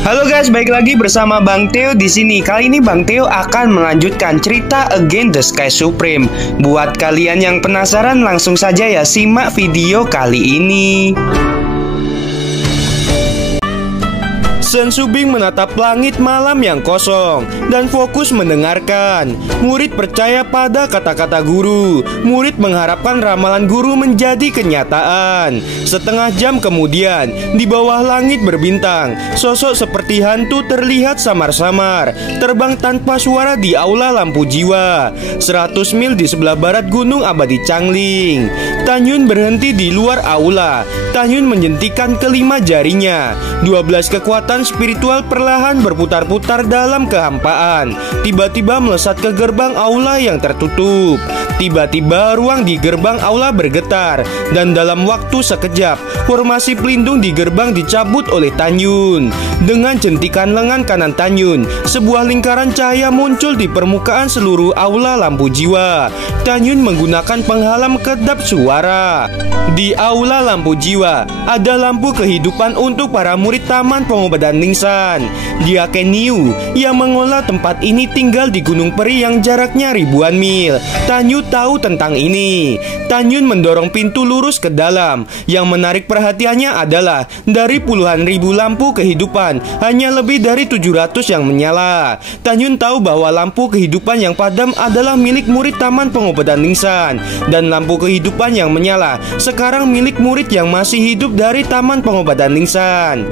Halo guys, balik lagi bersama Bang Theo di sini. Kali ini Bang Theo akan melanjutkan cerita Against the Sky Supreme. Buat kalian yang penasaran, langsung saja ya simak video kali ini. Sen Subing menatap langit malam yang kosong dan fokus mendengarkan. Murid percaya pada kata-kata guru. Murid mengharapkan ramalan guru menjadi kenyataan. Setengah jam kemudian, di bawah langit berbintang, sosok seperti hantu terlihat samar-samar, terbang tanpa suara di aula lampu jiwa 100 mil di sebelah barat Gunung Abadi Changling. Tanyun berhenti di luar aula. Tanyun menjentikan kelima jarinya. 12 kekuatan spiritual perlahan berputar-putar dalam kehampaan. Tiba-tiba melesat ke gerbang aula yang tertutup. Tiba-tiba ruang di gerbang aula bergetar, dan dalam waktu sekejap formasi pelindung di gerbang dicabut oleh Tanyun. Dengan jentikan lengan kanan Tanyun, sebuah lingkaran cahaya muncul di permukaan seluruh aula lampu jiwa. Tanyun menggunakan penghalam kedap suara. Di aula lampu jiwa ada lampu kehidupan untuk para murid Taman Pengobatan Ningsan. Diaken Niu yang mengolah tempat ini tinggal di Gunung Peri yang jaraknya ribuan mil. Tanyun tahu tentang ini. Tanyun mendorong pintu lurus ke dalam. Yang menarik perhatiannya adalah dari puluhan ribu lampu kehidupan, hanya lebih dari 700 yang menyala. Tanyun tahu bahwa lampu kehidupan yang padam adalah milik murid Taman Pengobatan Ningsan, dan lampu kehidupan yang menyala sekarang milik murid yang masih hidup dari Taman Pengobatan Ningsan.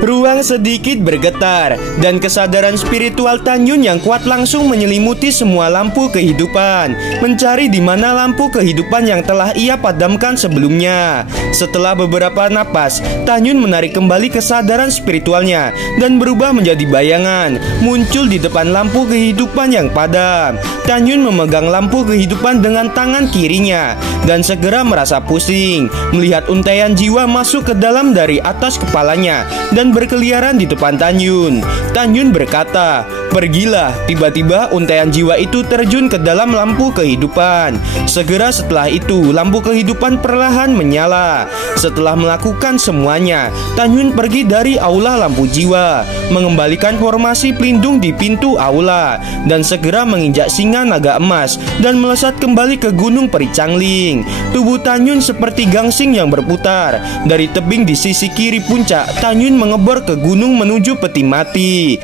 Ruang sedikit bergetar, dan kesadaran spiritual Tanyun yang kuat langsung menyelimuti semua lampu kehidupan, mencari di mana lampu kehidupan yang telah ia padamkan sebelumnya. Setelah beberapa napas, Tanyun menarik kembali kesadaran spiritualnya dan berubah menjadi bayangan, muncul di depan lampu kehidupan yang padam. Tanyun memegang lampu kehidupan dengan tangan kirinya dan segera merasa pusing melihat untaian jiwa masuk ke dalam dari atas kepalanya dan berkeliaran di depan Tanyun. Tanyun berkata, "Pergilah." Tiba-tiba untaian jiwa itu terjun ke dalam lampu kehidupan. Segera setelah itu lampu kehidupan perlahan menyala. Setelah melakukan semuanya, Tanyun pergi dari aula lampu jiwa, mengembalikan formasi pelindung di pintu aula, dan segera menginjak singa naga emas dan melesat kembali ke Gunung Peri Changling. Tubuh Tanyun seperti gangsing yang berputar. Dari tebing di sisi kiri puncak, Tanyun mengebor ke gunung menuju peti mati.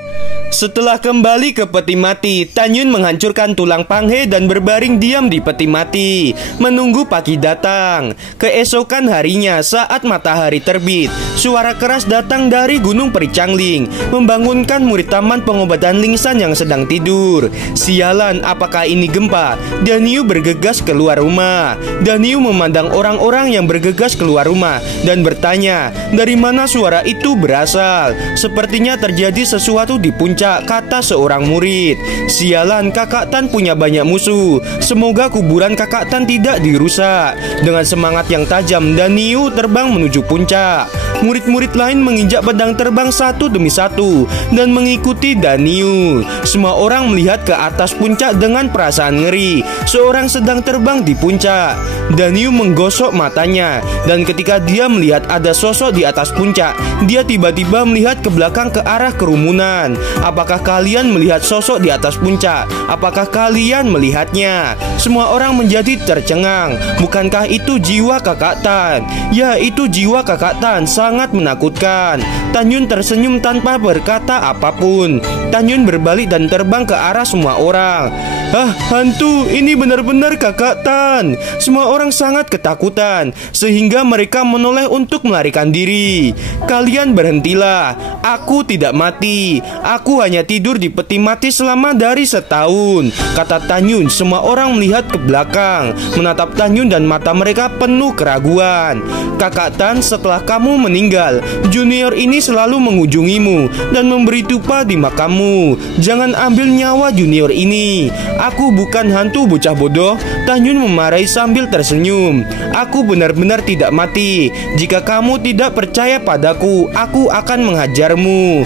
Setelah kembali ke peti mati, Tanyun menghancurkan tulang panghe dan berbaring diam di peti mati, menunggu pagi datang. Keesokan harinya saat matahari terbit, suara keras datang dari Gunung Peri Changling, membangunkan murid Taman Pengobatan Ningsan yang sedang tidur. Sialan, apakah ini gempa? Daniu bergegas keluar rumah. Daniu memandang orang-orang yang bergegas keluar rumah dan bertanya, dari mana suara itu berasal? Sepertinya terjadi sesuatu di puncak, kata seorang murid. Sialan, Kakak Tan punya banyak musuh. Semoga kuburan Kakak Tan tidak dirusak. Dengan semangat yang tajam, Daniu terbang menuju puncak. Murid-murid lain menginjak pedang terbang satu demi satu dan mengikuti Daniu. Semua orang melihat ke atas puncak dengan perasaan ngeri. Seorang sedang terbang di puncak. Daniu menggosok matanya, dan ketika dia melihat ada sosok di atas puncak, dia tiba-tiba melihat ke belakang ke arah kerumunan. Apakah kalian melihat sosok di atas puncak? Apakah kalian melihatnya? Semua orang menjadi tercengang. Bukankah itu jiwa Kakak Tan? Ya, itu jiwa Kakak Tan, sangat menakutkan. Tanyun tersenyum tanpa berkata apapun. Tanyun berbalik dan terbang ke arah semua orang. "Ah, hantu, ini benar-benar Kakak Tan." Semua orang sangat ketakutan, sehingga mereka menoleh untuk melarikan diri. "Kalian berhentilah, aku tidak mati. Aku hanya tidur di peti mati selama dari setahun," kata Tanyun. Semua orang melihat ke belakang, menatap Tanyun dan mata mereka penuh keraguan. "Kakak Tan, setelah kamu meninggal, junior ini selalu mengunjungimu dan memberi tupa di makammu. Jangan ambil nyawa junior ini. Aku bukan hantu bocah bodoh." Tanyun memarahi sambil tersenyum. "Aku benar-benar tidak mati. Jika kamu tidak percaya padaku, aku akan menghajarmu."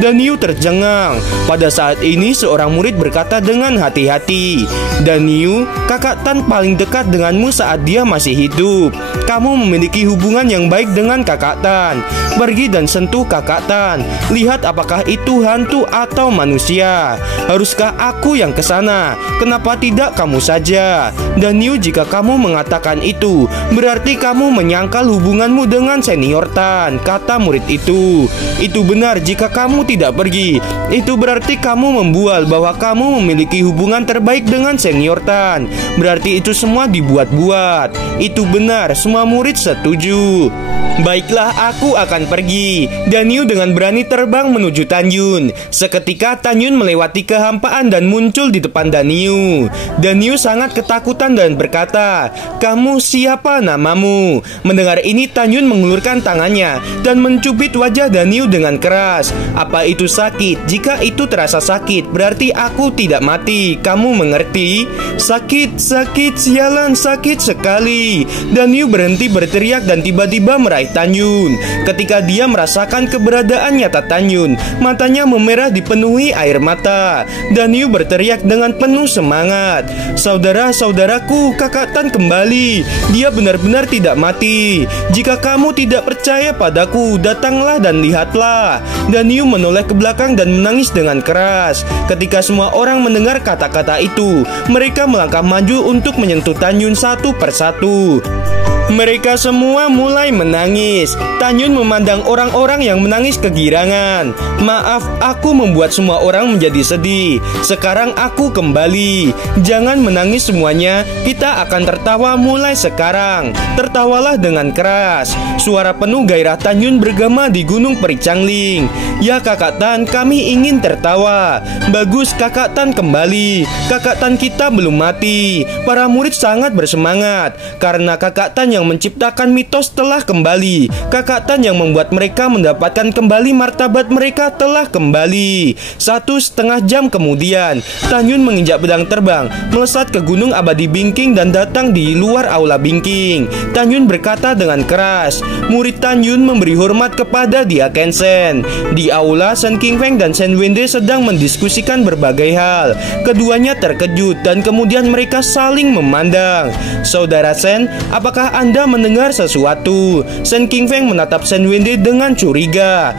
Daniu terjatuh tercengang. Pada saat ini seorang murid berkata dengan hati-hati, "Dan Niu, kakak Tan paling dekat denganmu saat dia masih hidup. Kamu memiliki hubungan yang baik dengan kakak Tan. Pergi dan sentuh kakak Tan. Lihat apakah itu hantu atau manusia. Haruskah aku yang kesana? Kenapa tidak kamu saja? Dan Niu, jika kamu mengatakan itu, berarti kamu menyangkal hubunganmu dengan senior Tan," kata murid itu. "Itu benar, jika kamu tidak pergi, itu berarti kamu membual bahwa kamu memiliki hubungan terbaik dengan senior Tan. Berarti itu semua dibuat-buat." "Itu benar," semua murid setuju. "Baiklah, aku akan pergi." Dan Niu dengan berani terbang menuju Tan Yun. Seketika Tan Yun melewati kehampaan dan muncul di depan Dan Niu. Dan Niu sangat ketakutan dan berkata, "Kamu siapa, namamu?" Mendengar ini Tan Yun mengulurkan tangannya dan mencubit wajah Dan Niu dengan keras. "Apa itu sakit? Jika itu terasa sakit, berarti aku tidak mati. Kamu mengerti?" "Sakit, sakit, sialan, sakit sekali." Dan Niu berhenti berteriak dan tiba-tiba meraih Tan Yun. Ketika dia merasakan keberadaan nyata Tan Yun, matanya memerah dipenuhi air mata. Dan Niu berteriak dengan penuh semangat, "Saudara-saudaraku, kakak Tan kembali. Dia benar-benar tidak mati. Jika kamu tidak percaya padaku, datanglah dan lihatlah." Dan Niu menoleh ke belakang dan menangis dengan keras. Ketika semua orang mendengar kata-kata itu, mereka melangkah maju untuk menyentuh Tan Yun satu persatu. Mereka semua mulai menangis. Tan Yun memandang orang-orang yang menangis kegirangan. "Maaf, aku membuat semua orang menjadi sedih. Sekarang aku kembali. Jangan menangis semuanya. Kita akan tertawa mulai sekarang. Tertawalah dengan keras." Suara penuh gairah Tan Yun bergema di Gunung Peri Changling. "Ya kakak Tan, kami ingin tertawa." "Bagus, kakak Tan kembali. Kakak Tan kita belum mati." Para murid sangat bersemangat karena kakak Tan yang menciptakan mitos telah kembali. Kakak Tan yang membuat mereka mendapatkan kembali martabat mereka telah kembali. 1,5 jam kemudian, Tan Yun menginjak pedang terbang, melesat ke Gunung Abadi Bingking dan datang di luar aula Bingking. Tan Yun berkata dengan keras. Murid Tan Yun memberi hormat kepada Dia Kensen. Di aula, Shen Qingfeng dan Shen Wende sedang mendiskusikan berbagai hal. Keduanya terkejut dan kemudian mereka saling memandang. "Saudara Shen, apakah Anda mendengar sesuatu?" Shen Qingfeng menatap Shen Wende dengan curiga.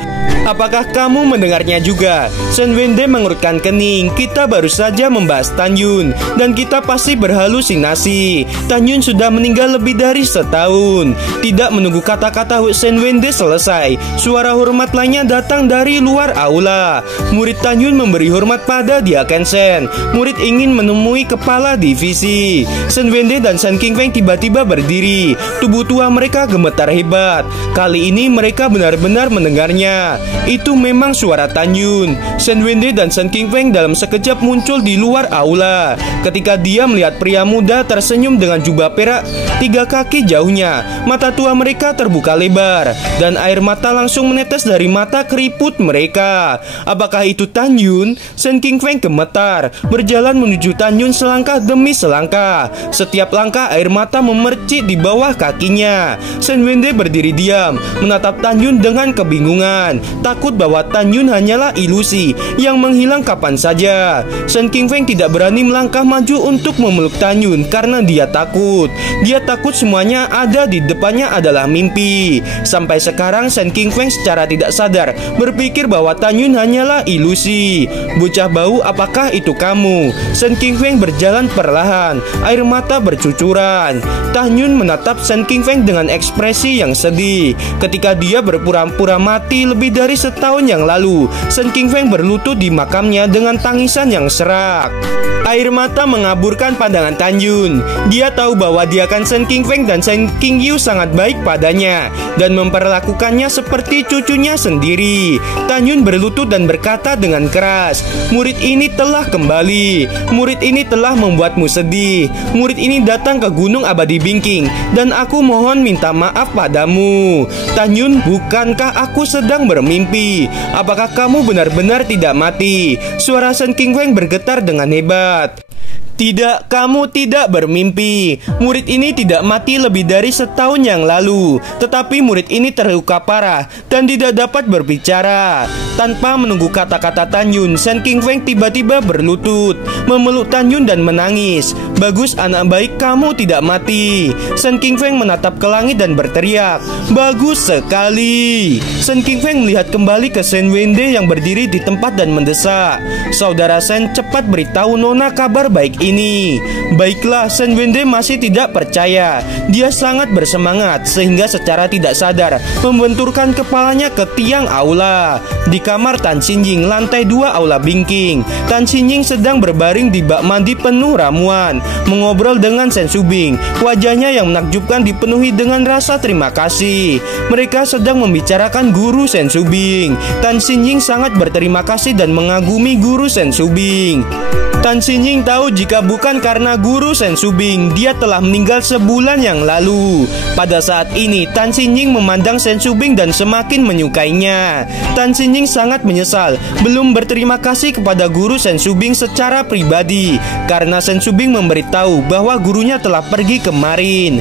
"Apakah kamu mendengarnya juga?" Shen Wende mengerutkan kening. "Kita baru saja membahas Tan Yun dan kita pasti berhalusinasi. Tan Yun sudah meninggal lebih dari setahun." Tidak menunggu kata-kata Shen Wende selesai, suara hormat lainnya datang dari luar aula. Murid Tan Yun memberi hormat pada Dia Kensen. Murid ingin menemui kepala divisi. Shen Wende dan Shen Qingfeng tiba-tiba berdiri. Tubuh tua mereka gemetar hebat. Kali ini mereka benar-benar mendengarnya. Itu memang suara Tan Yun. Shen Wende dan Shen Qingfeng dalam sekejap muncul di luar aula. Ketika dia melihat pria muda tersenyum dengan jubah perak 3 kaki jauhnya, mata tua mereka terbuka lebar dan air mata langsung menetes dari mata keriput mereka. Apakah itu Tan Yun? Shen Qingfeng gemetar, berjalan menuju Tan Yun selangkah demi selangkah. Setiap langkah air mata memercik di bawah kakinya. Shen Wende berdiri diam, menatap Tan Yun dengan kebingungan, takut bahwa Tan Yun hanyalah ilusi yang menghilang kapan saja. Shen Qingfeng tidak berani melangkah maju untuk memeluk Tan Yun karena dia takut. Dia takut semuanya ada di depannya adalah mimpi. Sampai sekarang Shen Qingfeng secara tidak sadar berpikir bahwa Tan Yun hanyalah ilusi. "Bocah bau, apakah itu kamu?" Shen Qingfeng berjalan perlahan, air mata bercucuran. Tan Yun menatap Shen Qingfeng dengan ekspresi yang sedih. Ketika dia berpura-pura mati lebih dari setahun yang lalu, Shen Qingfeng berlutut di makamnya dengan tangisan yang serak. Air mata mengaburkan pandangan Tan Yun. Dia tahu bahwa Dia Kensen Qingfeng dan Shen Qingyu sangat baik padanya dan memperlakukannya seperti cucunya sendiri. Tan Yun berlutut dan berkata dengan keras, "Murid ini telah kembali. Murid ini telah membuatmu sedih. Murid ini datang ke Gunung Abadi Bingking dan aku mohon minta maaf padamu." "Tan Yun, bukankah aku sedang bermimpi? Apakah kamu benar-benar tidak mati?" Suara Shen Qingfeng bergetar dengan hebat. Tidak, kamu tidak bermimpi. Murid ini tidak mati lebih dari setahun yang lalu. Tetapi murid ini terluka parah dan tidak dapat berbicara. Tanpa menunggu kata-kata Tan Yun, Shen Qingfeng tiba-tiba berlutut, memeluk Tan Yun dan menangis. Bagus anak baik, kamu tidak mati. Shen Qingfeng menatap ke langit dan berteriak, bagus sekali. Shen Qingfeng melihat kembali ke Shen Wende yang berdiri di tempat dan mendesak, saudara Shen, cepat beritahu Nona kabar baik ini. Baiklah, Shen Wende masih tidak percaya. Dia sangat bersemangat sehingga secara tidak sadar membenturkan kepalanya ke tiang aula. Di kamar Tan Xinjing, lantai 2 aula Bingking, Tan Xinjing sedang berbaring di bak mandi penuh ramuan, mengobrol dengan Shen Shubing. Wajahnya yang menakjubkan dipenuhi dengan rasa terima kasih. Mereka sedang membicarakan guru Shen Shubing. Tan Xinjing sangat berterima kasih dan mengagumi guru Shen Shubing. Tan Xinjing tahu jika bukan karena guru Shen Shubing, dia telah meninggal sebulan yang lalu. Pada saat ini, Tan Xinjing memandang Shen Shubing dan semakin menyukainya. Tan Xinjing sangat menyesal belum berterima kasih kepada guru Shen Shubing secara pribadi, karena Shen Shubing memberitahu bahwa gurunya telah pergi kemarin.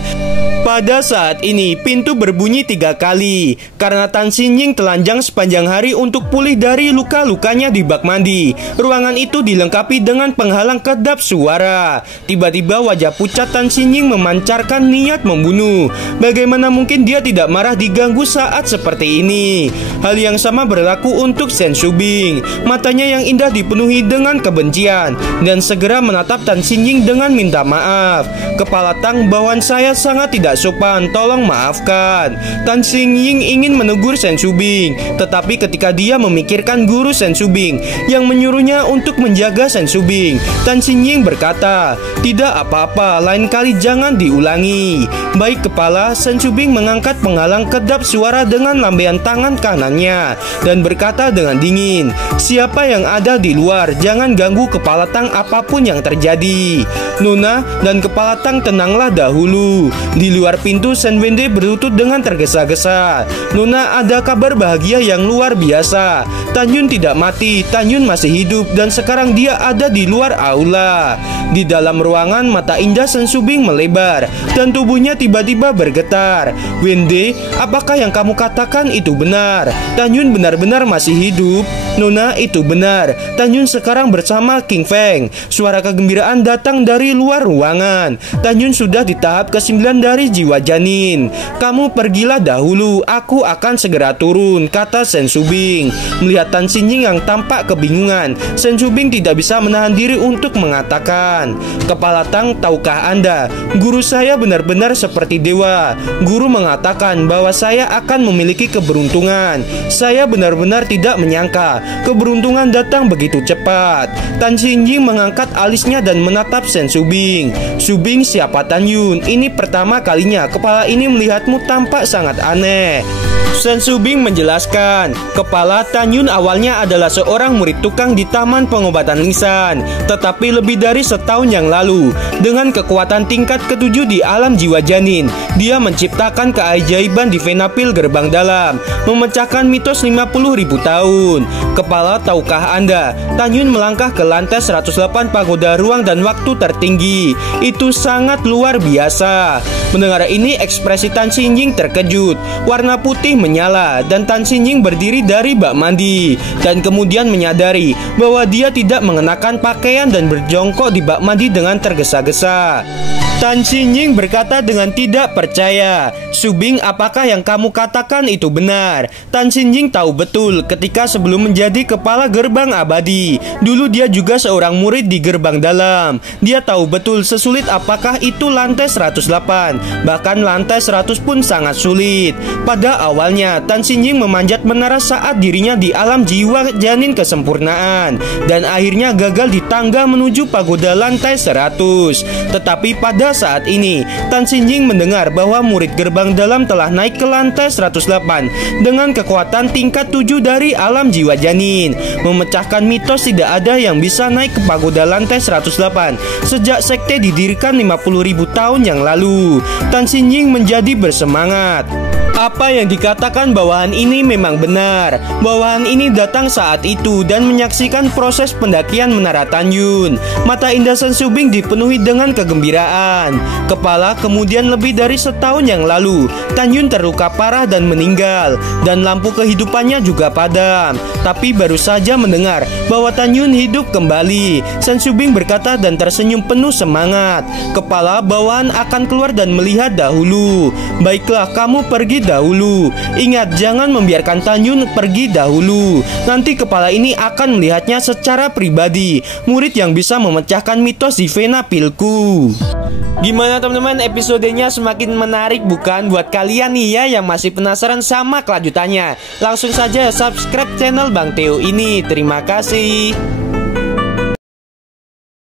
Pada saat ini, pintu berbunyi 3 kali karena Tan Xinjing telanjang sepanjang hari untuk pulih dari luka-lukanya di bak mandi. Ruangan itu dilengkapi dengan penghalang kedap suara. Tiba-tiba wajah pucat Tan Xinjing memancarkan niat membunuh. Bagaimana mungkin dia tidak marah diganggu saat seperti ini? Hal yang sama berlaku untuk Shen Shubing. Matanya yang indah dipenuhi dengan kebencian dan segera menatap Tan Xinjing dengan minta maaf. Kepala Tang, bawaan saya sangat tidak sopan, tolong maafkan. Tan Xinjing ingin menegur Shen Shubing, tetapi ketika dia memikirkan guru Shen Shubing yang menyuruhnya untuk menjaga Shen Shubing, Tan Xinjing berkata, tidak apa-apa, lain kali jangan diulangi. Baik kepala, Shen Shubing mengangkat penghalang kedap suara dengan lambaian tangan kanannya dan berkata dengan dingin, siapa yang ada di luar, jangan ganggu kepala Tang apapun yang terjadi. Nona dan kepala Tang, tenanglah dahulu. Di luar pintu, Shen Wende berlutut dengan tergesa-gesa. Nona, ada kabar bahagia yang luar biasa. Tan Yun tidak mati, Tan Yun masih hidup dan sekarang dia ada di luar aula. Di dalam ruangan, mata indah Shen Shubing melebar dan tubuhnya tiba-tiba bergetar. Wende, apakah yang kamu katakan itu benar? Tan Yun benar-benar masih hidup? Nona, itu benar. Tan Yun sekarang bersama Qingfeng. Suara kegembiraan datang dari luar ruangan. Tan Yun sudah di tahap ke-9 dari jiwa janin. Kamu pergilah dahulu, aku akan segera turun, kata Shen Shubing. Melihat Tan Xinjing yang tampak kebingungan, Shen Shubing tidak bisa menahan diri untuk mengatakan, kepala Tang, tahukah Anda, guru saya benar-benar seperti dewa. Guru mengatakan bahwa saya akan memiliki keberuntungan. Saya benar-benar tidak menyangka keberuntungan datang begitu cepat. Tan Xinjing mengangkat alisnya dan menatap Shen Shubing. Shubing, siapa Tan Yun? Ini pertama kalinya kepala ini melihatmu tampak sangat aneh. Shen Shubing menjelaskan, kepala Tan Yun awalnya adalah seorang murid tukang di Taman Pengobatan Lisan, tetapi lebih dari setahun yang lalu, dengan kekuatan tingkat ke-7 di alam jiwa janin, dia menciptakan keajaiban di Venapil Gerbang Dalam, memecahkan mitos 50.000 tahun. Kepala, tahukah Anda, Tan Yun melangkah ke lantai 108 pagoda ruang dan waktu tertinggi. Itu sangat luar biasa. Mendengar ini, ekspresi Tan Xinjing terkejut. Warna putih menyala dan Tan Xinjing berdiri dari bak mandi dan kemudian menyadari bahwa dia tidak mengenakan pakaian dan berjongkok di bak mandi dengan tergesa-gesa. Tan Xinjing berkata dengan tidak percaya, Shubing, apakah yang kamu katakan itu benar? Tan Xinjing tahu betul ketika sebelum menjadi kepala gerbang abadi, dulu dia juga seorang murid di gerbang dalam. Dia tahu betul sesulit apakah itu lantai 108, bahkan lantai 100 pun sangat sulit. Pada awalnya, Tan Xinjing memanjat menara saat dirinya di alam jiwa janin kesempurnaan dan akhirnya gagal di tangga menuju pagoda lantai 100. Tetapi pada pada saat ini, Tan Xinjing mendengar bahwa murid gerbang dalam telah naik ke lantai 108 dengan kekuatan tingkat 7 dari alam jiwa janin, memecahkan mitos tidak ada yang bisa naik ke pagoda lantai 108 sejak sekte didirikan 50.000 tahun yang lalu. Tan Xinjing menjadi bersemangat. Apa yang dikatakan bawahan ini memang benar. Bawahan ini datang saat itu dan menyaksikan proses pendakian Menara Tanyun. Mata indah Shen Shubing dipenuhi dengan kegembiraan. Kepala kemudian lebih dari setahun yang lalu, Tanyun terluka parah dan meninggal, dan lampu kehidupannya juga padam. Tapi baru saja mendengar bahwa Tanyun hidup kembali, Shen Shubing berkata dan tersenyum penuh semangat. Kepala bawahan akan keluar dan melihat dahulu. Baiklah, kamu pergi dahulu. Ingat, jangan membiarkan Tanyun pergi dahulu. Nanti kepala ini akan melihatnya secara pribadi. Murid yang bisa memecahkan mitos di Vena Pilku. Gimana teman-teman, episodenya semakin menarik bukan buat kalian nih ya yang masih penasaran sama kelanjutannya? Langsung saja subscribe channel Bang Theo ini. Terima kasih.